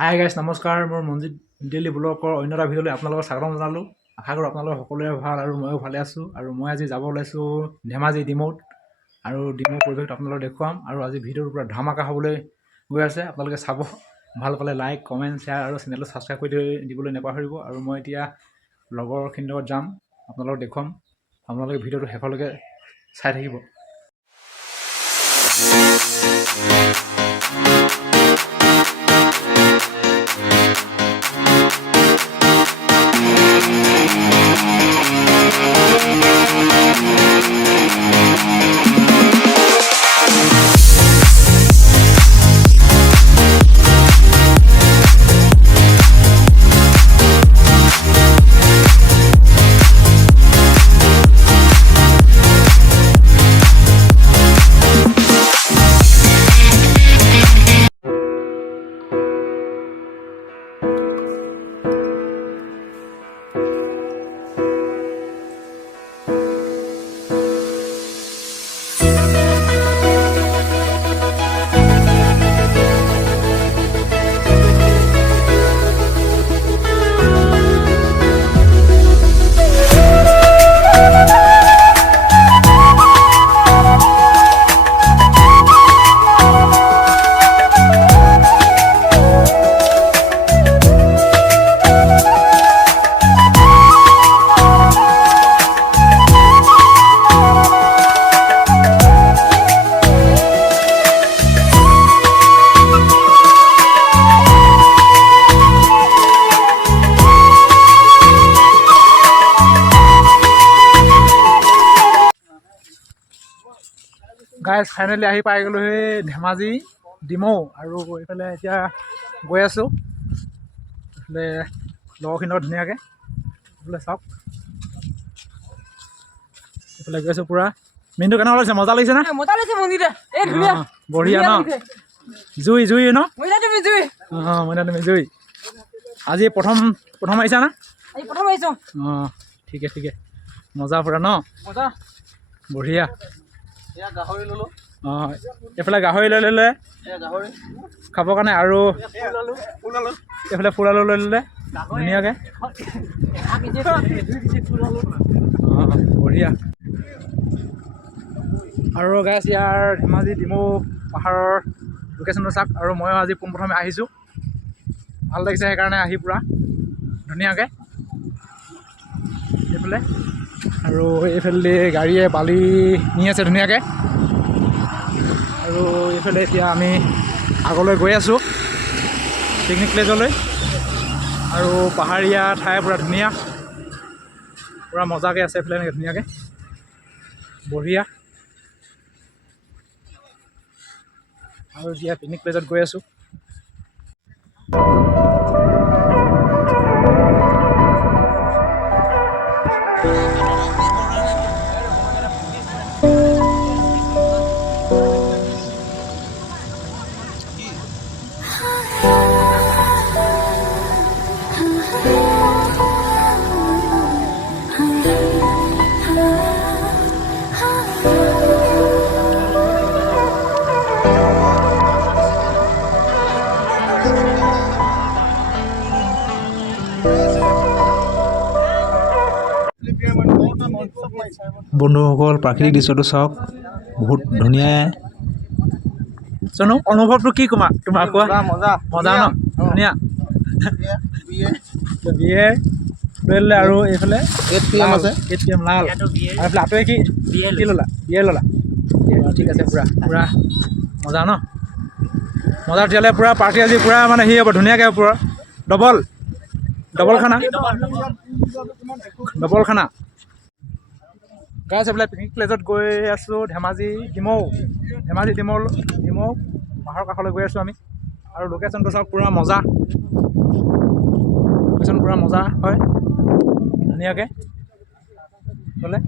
Hi guys নমস্কাৰ মোৰ Manjit daily ব্লগৰ অন্য এটা ভিডিঅ'লৈ আপোনালোকক স্বাগতম জনালোঁ। আশা কৰোঁ আপোনালোক সকলোৱে ভাল আৰু ময়ো ভালে আছোঁ। আৰু মই আজি যাব ওলাইছোঁ ধেমাজি ডিমৌত আৰু ডিমৌৰ পৰিৱেশটো আপোনালোকক দেখুৱাম। আৰু আজি ভিডিঅ'টোৰ পৰা ধামাকা হ'বলৈ গৈ আছে, আপোনালোকে চাব। ভাল পালে লাইক কমেণ্ট শ্বেয়াৰ আৰু চেনেলটো ছাবস্ক্ৰাইব কৰি দিবলৈ নাপাহৰিব। আৰু মই এতিয়া লগৰখিনিৰ লগত যাম, আপোনালোকক দেখুৱাম। আপোনালোকে ভিডিঅ'টো শেষলৈকে চাই থাকিব। গাইজ ফাইনেলি আহি পাই গ'লোঁ সেই ধেমাজি ডিমৌ। আৰু এইফালে এতিয়া গৈ আছোঁ এইফালে লগৰখিনিৰ লগত ধুনীয়াকৈ। এইফালে চাওক, এইফালে গৈ আছোঁ পূৰা। মিনটো কেনেকুৱা লাগিছে? মজা লাগিছে না? বঢ়িয়া ন? জুই জুই ন? অঁ মইনা তুমি জুই। আজি প্ৰথম আহিছা না? অঁ ঠিকে ঠিকে, মজা পূৰা ন? বঢ়িয়া। অঁ এইফালে গাহৰি লৈ ল'লে খাবৰ কাৰণে, আৰু এইফালে ফুল আলু লৈ ল'লে ধুনীয়াকৈ। অঁ বঢ়িয়া। আৰু গাইছ ইয়াৰ ধেমাজি ডিমৌ পাহাৰৰ লোকেশ্যনটো চাওক। আৰু ময়ো আজি পোনপ্ৰথমে আহিছোঁ, ভাল লাগিছে সেইকাৰণে আহি পূৰা ধুনীয়াকৈ এইফালে। আৰু এইফালে গাড়ীয়ে বালি নি আছে ধুনীয়াকৈ। আৰু এইফালে এতিয়া আমি আগলৈ গৈ আছোঁ পিকনিক প্লেচলৈ। আৰু পাহাৰীয়া ঠাই পূৰা ধুনীয়া, পূৰা মজাকৈ আছে এইফালে এনেকৈ ধুনীয়াকৈ, বঢ়িয়া। আৰু এতিয়া পিকনিক প্লেচত গৈ আছোঁ। বন্ধুসকল প্ৰাকৃতিক দৃশ্যটো চাওক, বহুত ধুনীয়া। চনো অনুভৱটো কি তোমাৰ কোৱা? মজা ন? ধুনীয়া। বিয়ে লৈ ল'লে আৰু এইফালে 8PM আছে, 8PM লাল। আৰু এইফালে আঁতৰি কি ল'লা? বিয়ে ল'লা? ঠিক আছে, পূৰা মজা ন? মজা। তেতিয়াহ'লে পূৰা পাৰ্টি আজি পূৰা মানে হেৰি হ'ব ধুনীয়াকৈ হ'ব, পূৰা ডবল খানা। গাইছ এইফালে পিকনিক প্লেচত গৈ আছোঁ ধেমাজি ডিমৌ পাহাৰৰ কাষলৈ গৈ আছোঁ আমি। আৰু লোকেশ্যনটো চাওক, পূৰা মজা লোকেশ্যন, পূৰা মজা হয় ধুনীয়াকৈ বোলে।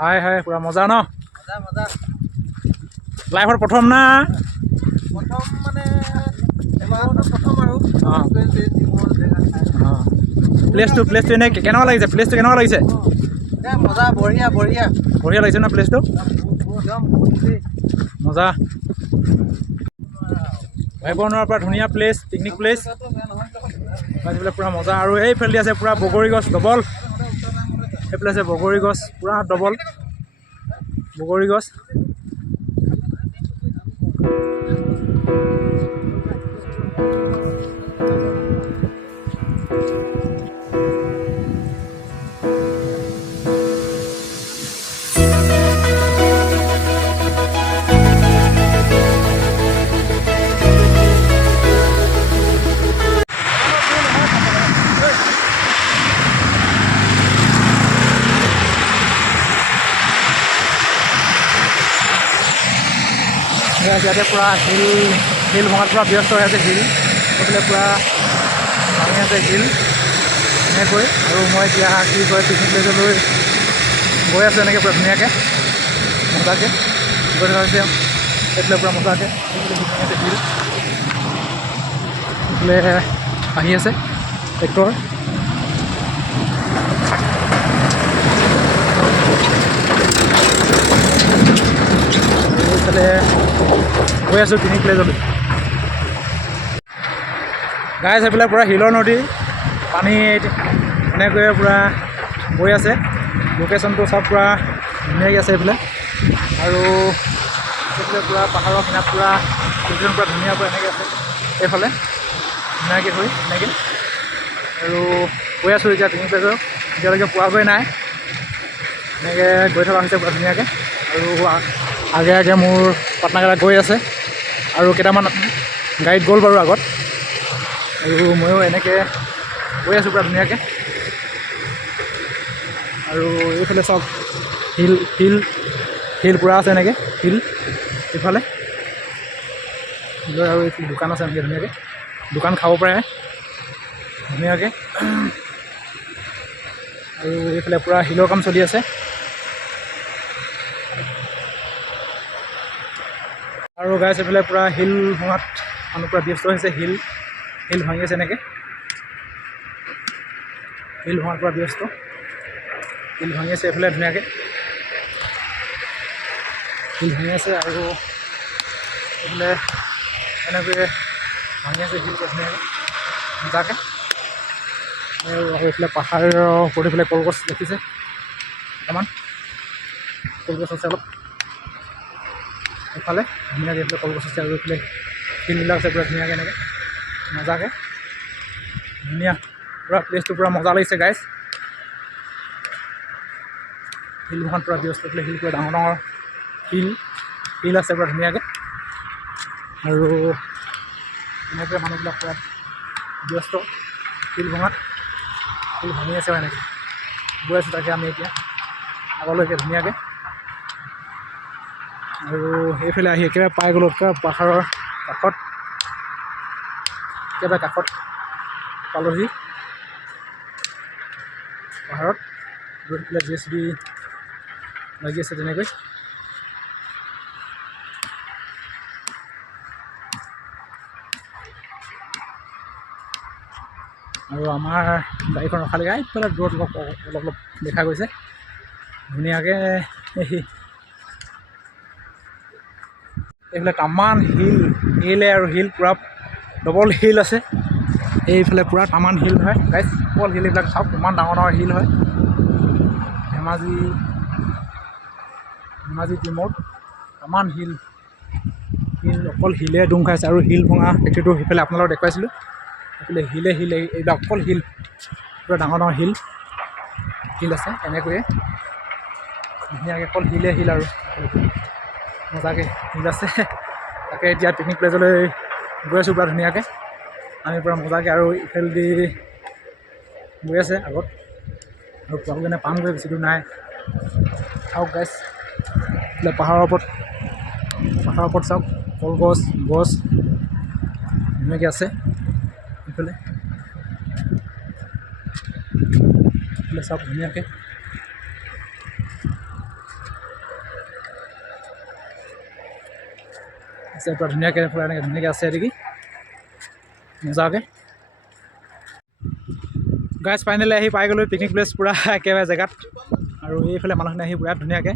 হাই হাই, পূৰা মজা ন? লাইফৰ প্ৰথম না? প্ৰথম মানে প্ৰথম আৰু প্লেচটো এনে কেনেকুৱা লাগিছে? মজা বঢ়িয়া বঢ়িয়া বঢ়িয়া লাগিছে না প্লেচটো একদম মজা ভাবিব নোৱাৰাৰ পৰা ধুনীয়া প্লেচ পিকনিক প্লেচ এইবিলাক পূৰা মজা আৰু এইফালে আছে পূৰা বগৰী গছ ডবল এইফালে আছে বগৰী গছ পূৰা ডবল বগৰী গছ ইয়াতে পূৰা শিল ভঙাত পূৰা ব্যস্ত হৈ আছে শিল এইফালে পূৰা ভাঙি আছে শিল এনেকৈ আৰু মই এতিয়া কি কয় পিকনিক প্লেচলৈ গৈ আছোঁ এনেকৈ পূৰা ধুনীয়াকৈ মজাকৈ গৈ থকা হৈছে এইফালে পূৰা মজাকৈ এইফালে আছে শিল এইফালে আহি আছে ট্ৰেক্টৰ এইফালে গৈ আছোঁ পিকনিক প্লেচলৈ গাইজ সেইফালে পূৰা শিলৰ নদী পানী এনেকৈ পূৰা গৈ আছে লোকেশ্যনটো চব পূৰা ধুনীয়াকৈ আছে এইফালে আৰু সেইফালে পূৰা পাহাৰৰ কিনাৰত পূৰা লোকেশ্যন পূৰা ধুনীয়াকৈ এনেকৈ আছে এইফালে ধুনীয়াকৈ হৈ এনেকৈ আৰু গৈ আছোঁ এতিয়া পিকনিক প্লেচৰ এতিয়ালৈকে পোৱাগৈ নাই এনেকৈ গৈ থকা হৈছে পূৰা ধুনীয়াকৈ আৰু আগে আগে মোৰ পাৰ্টনাৰকেইটা গৈ আছে আৰু কেইটামান গাড়ীত গ'ল বাৰু আগত আৰু ময়ো এনেকৈ গৈ আছোঁ পূৰা ধুনীয়াকৈ আৰু এইফালে চব শিল শিল শিল পূৰা আছে এনেকৈ শিল এইফালে আৰু এইফালে দোকান আছে এনেকৈ ধুনীয়াকৈ দোকান খাব পাৰে ধুনীয়াকৈ আৰু এইফালে পূৰা শিলৰ কাম চলি আছে আৰু গাইছ এইফালে পূৰা শিল ভঙাত মানুহ পূৰা ব্যস্ত হৈছে শিল ভাঙি আছে এনেকৈ শিল ভঙাত পূৰা ব্যস্ত শিল ভাঙি আছে এইফালে ধুনীয়াকৈ শিল ভাঙি আছে আৰু এইফালে এনেকৈ ভাঙি আছে শিল ধুনীয়াকৈ মজাকৈ আৰু এইফালে পাহাৰৰ ওপৰত এইফালে কলগছ দেখিছে অকণমান কলগছ আছে অলপ এইফালে ধুনীয়াকৈ এইফালে কলগছ আছে আৰু এইফালে শিলবিলাক আছে পূৰা ধুনীয়াকৈ এনেকৈ মজাকৈ ধুনীয়া পূৰা প্লেচটো পূৰা মজা লাগিছে গাইজ শিলখন পূৰা ব্যস্ত এইফালে শিল পূৰা ডাঙৰ ডাঙৰ শিল আছে পূৰা ধুনীয়াকৈ আৰু এনেকৈ মানুহবিলাক পূৰা ব্যস্ত শিল ভঙাত শিল ভাঙি আছে এনেকৈ গৈ আছোঁ তাকে আমি এতিয়া আগলৈকে ধুনীয়াকৈ আৰু সেইফালে আহি একেবাৰে পাই গ'লোঁ পাহাৰৰ কাষত একেবাৰে কাষত পালোহি পাহাৰত গৈ পেলাই JCB লাগি আছে তেনেকৈ আৰু আমাৰ গাড়ীখন ৰখালে এইফালে দূৰত অলপ অলপ দেখা গৈছে ধুনীয়াকৈ এইফালে তামান শিলে আৰু শিল পূৰা ডবল শিল আছে এইফালে পূৰা তামান শিল হয় গাইজ ডবল শিল এইবিলাক চাওক ইমান ডাঙৰ ডাঙৰ শিল হয় ধেমাজি টিমত তামান শিল অকল শিলে ডুম খাইছে আৰু শিল ভঙা ফেক্টৰীটো সেইফালে আপোনালোকক দেখুৱাইছিলোঁ সেইফালে শিলে এইবিলাক অকল শিল পূৰা ডাঙৰ ডাঙৰ শিল আছে এনেকৈয়ে ধুনীয়াকৈ অকল শিল আৰু মজাকৈ শিল আছে তাকে এতিয়া পিকনিক প্লেচলৈ গৈ আছোঁ পূৰা ধুনীয়াকৈ আমি পূৰা মজাকৈ আৰু ইফালেদি গৈ আছে আগত আৰু পাবগৈ নাই পামগৈ বেছি দূৰ নাই চাওক গাইছ এইফালে পাহাৰৰ ওপৰত চাওক কলগছ গছ ধুনীয়াকৈ আছে এইফালে চাওক ধুনীয়াকৈ আছে পূৰা ধুনীয়াকৈ পূৰা এনেকৈ ধুনীয়াকৈ আছে নেকি মজাকৈ গাইজ ফাইনেলি আহি পাই গ'লোঁ পিকনিক প্লেচ পূৰা একেবাৰে জেগাত আৰু এইফালে মানুহখিনি আহি বিৰাট ধুনীয়াকৈ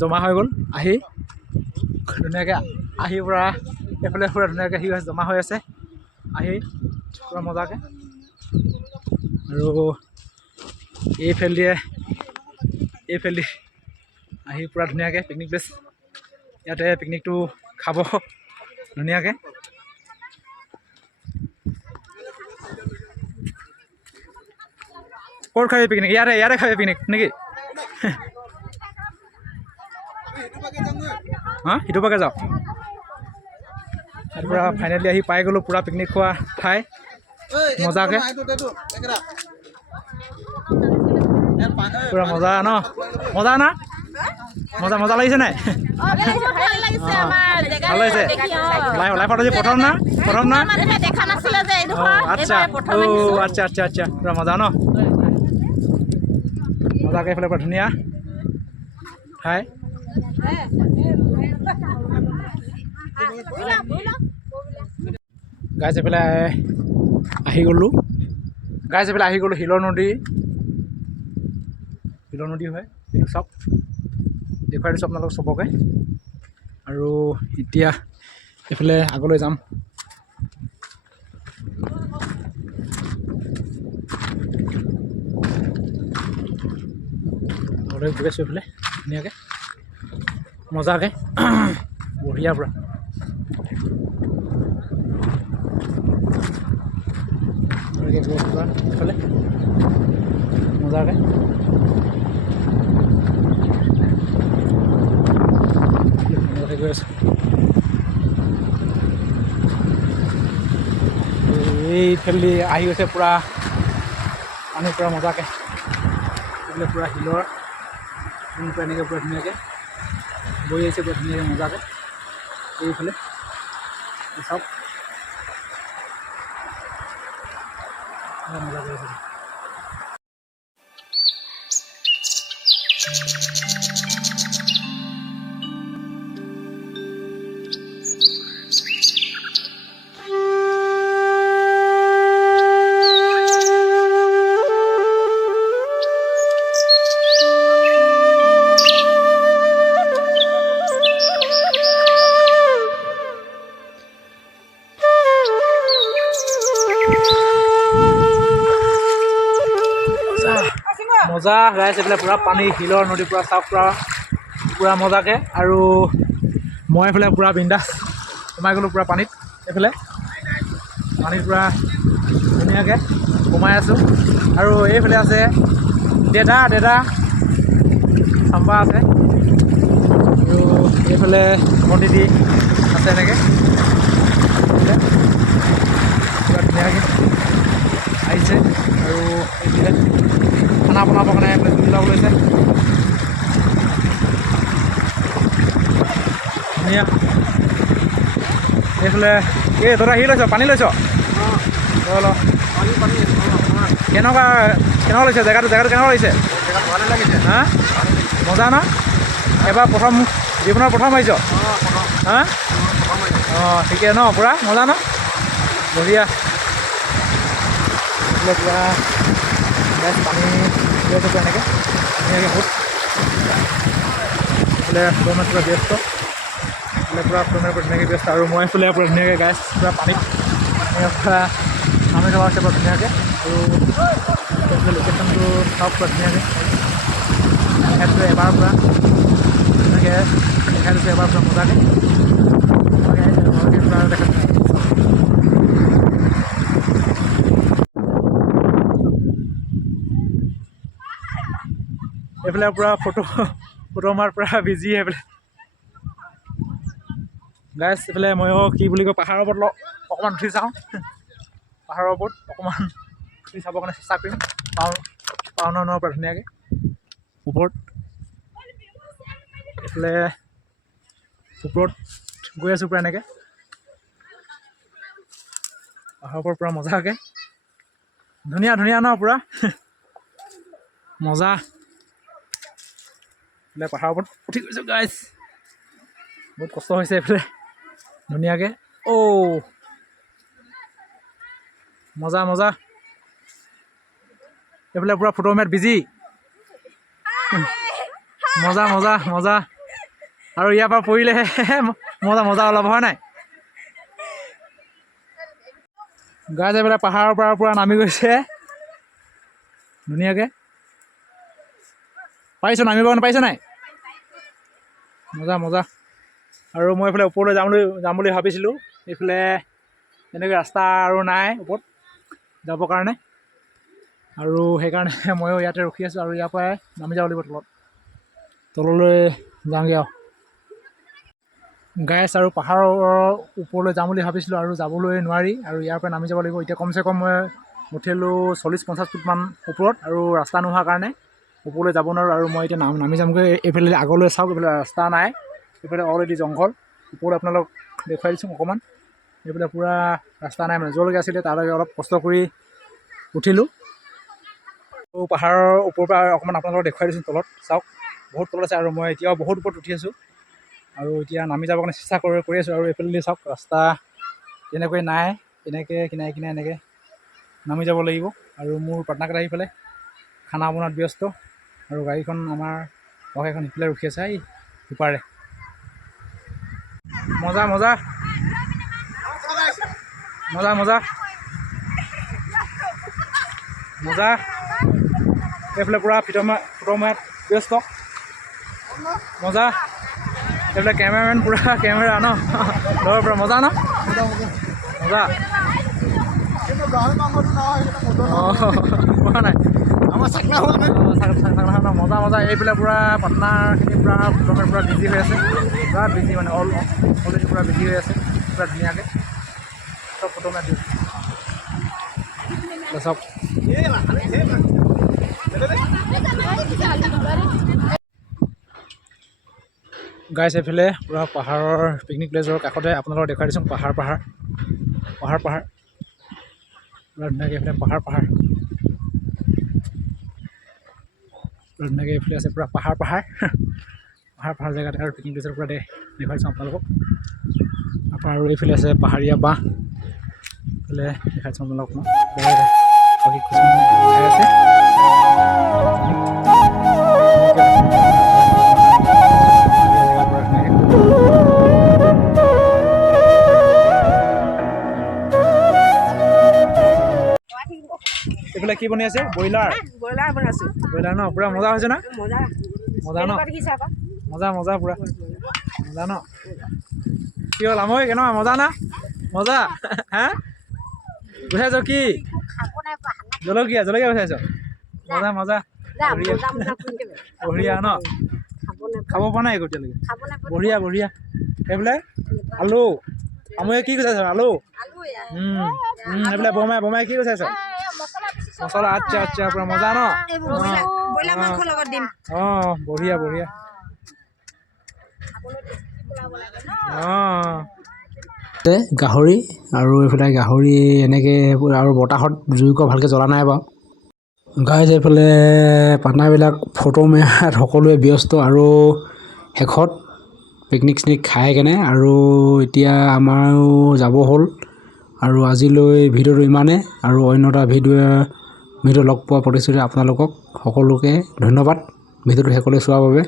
জমা হৈ গ'ল আহি ধুনীয়াকৈ আহি পূৰা এইফালে পূৰা ধুনীয়াকৈ আহি জমা হৈ আছে আহি পূৰা মজাকৈ আৰু এইফালেদি আহি পূৰা ধুনীয়াকৈ পিকনিক প্লেচ ইয়াতে পিকনিকটো খাব ধুনীয়াকৈ ক'ত খাবি পিকনিক ইয়াতে খাবি পিকনিক নেকি হা সিটো পাকে যাওঁ পূৰা ফাইনেলি আহি পাই গ'লোঁ পূৰা পিকনিক খোৱা ঠাই মজাকৈ পূৰা মজা ন মজা না মজা লাগিছে নাই ভাল লাগিছে লাইফত আজি প্ৰথম না আচ্ছা আচ্ছা পূৰা মজা ন মজাকৈ এইফালে পূৰা ধুনীয়া ঠাই গাইজ এইফালে আহি গ'লোঁ শিলৰ নদী হয় এইটো চব দেখুৱাই দিছোঁ আপোনালোক চবকে আৰু এতিয়া এইফালে আগলৈ যাম আগলৈ গৈ আছোঁ এইফালে ধুনীয়াকৈ মজাকৈ বঢ়িয়া পূৰা এইফালে মজাকৈ গৈ আছোঁ এইফালে আহি গৈছে পূৰা পানী পূৰা মজাকৈ এইফালে পূৰা শিলৰ পূৰা এনেকৈ পূৰা ধুনীয়াকৈ বৈ আহিছে পূৰা ধুনীয়াকৈ মজাকৈ এইফালে চাওক মজা কৰি আছে মজা গাইছ এইফালে পূৰা পানী শিলৰ নদী পূৰা চাওক পূৰা মজাকৈ আৰু মই এইফালে পূৰা বিন্দাছ সোমাই গ'লোঁ পূৰা পানীত এইফালে পানীত পূৰা ধুনীয়াকৈ সোমাই আছোঁ আৰু এইফালে আছে দেদা চাম্বা আছে আৰু এইফালে মন্দিৰ আছে এনেকৈ পূৰা ধুনীয়াকৈ আহিছে আৰু এইফালে খানা বনাবৰ কাৰণে এইফালে জুই ওলাব লৈছে ধুনীয়া এইফালে এই তই আহি লৈছ পানী লৈছ কেনেকুৱা লাগিছে জেগাটো কেনেকুৱা লাগিছে হা মজা ন এবাৰ জীৱনৰ প্ৰথম আহিছ হা অঁ ঠিকে ন পূৰা মজা ন বঢ়িয়া এইফালে পূৰা পানী লৈ থৈছোঁ এনেকৈ ধুনীয়াকৈ বহুত এইফালে ফ্ল'মেট পূৰা ব্যস্ত এইফালে পূৰা ফ্ল'মেট পূৰা ধুনীয়াকৈ ব্যস্ত আৰু মই এইফালে পূৰা ধুনীয়াকৈ গাইছ পূৰা পানীত পূৰা নামি থকা হৈছে পূৰা ধুনীয়াকৈ আৰু এইফালে লোকেশ্যনটো চাওক পূৰা ধুনীয়াকৈ দেখাই দিছোঁ এবাৰ পূৰা ধুনীয়াকৈ দেখাই দিছোঁ এবাৰ পূৰা মজাকৈ পূৰা দেখাই দিছোঁ এইফালে পূৰা ফটো মাৰ পূৰা বিজি এইফালে গাইছ এইফালে ময়ো কি বুলি কয় পাহাৰৰ ওপৰত অকণমান উঠি চাওঁ পাহাৰৰ ওপৰত অকণমান উঠি চাবৰ কাৰণে চেষ্টা কৰিম পাওঁ ন পৰা ধুনীয়াকৈ ওপৰত এইফালে ওপৰত গৈ আছোঁ পূৰা এনেকৈ পাহাৰৰ ওপৰত পূৰা মজাকৈ ধুনীয়া ন পূৰা মজা এইফালে পাহাৰৰ ওপৰত উঠি গৈছোঁ গাইছ বহুত কষ্ট হৈছে এইফালে ধুনীয়াকৈ মজা এইফালে পূৰা ফটো মেট বিজি মজা মজা মজা আৰু ইয়াৰ পৰা পৰিলেহে মজা মজা ওলাব হয় নাই গাইজ এইবিলাক পাহাৰৰ পৰা পূৰা নামি গৈছে ধুনীয়াকৈ পাৰিছ নামিব পাৰিছ নাই মজা মজা আৰু মই এইফালে ওপৰলৈ যাম বুলি ভাবিছিলোঁ এইফালে এনেকৈ ৰাস্তা আৰু নাই ওপৰত যাবৰ কাৰণে আৰু সেইকাৰণে ময়ো ইয়াতে ৰখি আছোঁ আৰু ইয়াৰ পৰাই নামি যাব লাগিব তললৈ যামগৈ আৰু গাইছ আৰু পাহাৰৰ ওপৰলৈ যাম বুলি ভাবিছিলোঁ আৰু যাবলৈ নোৱাৰি আৰু ইয়াৰ পৰা নামি যাব লাগিব এতিয়া কমচে কম মই উঠিলোঁ 40-50 ফুটমান ওপৰত আৰু ৰাস্তা নোহোৱাৰ কাৰণে ওপৰলৈ যাব নোৱাৰোঁ আৰু মই এতিয়া নামি যামগৈ এইফালে আগলৈ চাওক এইফালে ৰাস্তা নাই এইফালে অলৰেডি জংঘল ওপৰত আপোনালোক দেখুৱাই দিছোঁ অকণমান এইফালে পূৰা ৰাস্তা নাই মানে য'লৈকে আছিলে তালৈকে অলপ কষ্ট কৰি উঠিলোঁ আৰু পাহাৰৰ ওপৰৰ পৰা অকণমান আপোনালোকক দেখুৱাই দিছোঁ তলত চাওক বহুত তলত আছে আৰু মই এতিয়াও বহুত ওপৰত উঠি আছোঁ আৰু এতিয়া নামি যাবৰ কাৰণে চেষ্টা কৰি আছোঁ আৰু এইফালেদি চাওক ৰাস্তা তেনেকৈ নাই এনেকৈ কিনাৰে কিনাৰে এনেকৈ নামি যাব লাগিব আৰু মোৰ পাৰ্টনাৰকেইটা আহি পেলাই খানা বনোৱাত ব্যস্ত আৰু গাড়ীখন আমাৰ এখন সিফালে ৰখি আছে এই সিপাৰে মজা মজা মজা মজা মজা এইফালে পূৰা ফটো মাৰাত ব্যস্ত মজা এইফালে কেমেৰামেন পূৰা কেমেৰা ন ঘৰৰ পৰা মজা ন মজা পোৱা নাই মজা মজা এইফালে পূৰা পাৰ্টনাৰখিনি পূৰা ফটোমেট পূৰা বিজি হৈ আছে পূৰা বিজি মানে অলৰেডি পূৰা বিজি হৈ আছে পূৰা ধুনীয়াকৈ চব ফটোমেট চব গাইছ এইফালে পূৰা পাহাৰৰ পিকনিক প্লেচৰ কাষতে আপোনালোকক দেখুৱাই দিছোঁ পাহাৰ পূৰা ধুনীয়াকৈ এইফালে পাহাৰ পূৰা ধুনীয়াকৈ এইফালে আছে পূৰা পাহাৰ জেগাতে আৰু পিকনিক প্লেচৰ পূৰা দেখুৱাই দিছোঁ আপোনালোকক তাৰপৰা আৰু এইফালে আছে পাহাৰীয়া বাঁহ এইফালে দেখাইছোঁ আপোনালোকক আছে এইফালে কি বনি আছে ব্ৰইলাৰ বনাইছোঁ ব্ৰইলাৰ ন পূৰা মজা হৈছে না মজা ন মজা পূৰা মজা ন কি হ'ল আমৈ কেনেকুৱা মজা না মজা হা গুচাইছ কি জলকীয়া গুচাইছ মজা বঢ়িয়া ন খাব পৰা নাই এতিয়ালৈকে বঢ়িয়া এইফালে আলু আমৈ কি গুচাইছ আলু এইফালে বমাই কি গুচাইছ মছলা আচ্ছা পূৰা মজা ন অঁ বঢ়িয়া গাহৰি আৰু এইফালে গাহৰি এনেকৈ আৰু বতাহত জুইকুৰা ভালকৈ জ্বলা নাই বাৰু গাইজ এইফালে পাৰ্টনাৰবিলাক ফটো মাৰাত সকলোৱে ব্যস্ত আৰু শেষত পিকনিক চিকনিক খাই কেনে আৰু এতিয়া আমাৰো যাব হ'ল আৰু আজিলৈ ভিডিঅ'টো ইমানেই আৰু অন্য এটা ভিডিঅ' লগ পোৱা প্ৰতিশ্ৰুতি আপোনালোকক সকলোকে ধন্যবাদ ভিডিঅ'টো শেষলৈ চোৱাৰ বাবে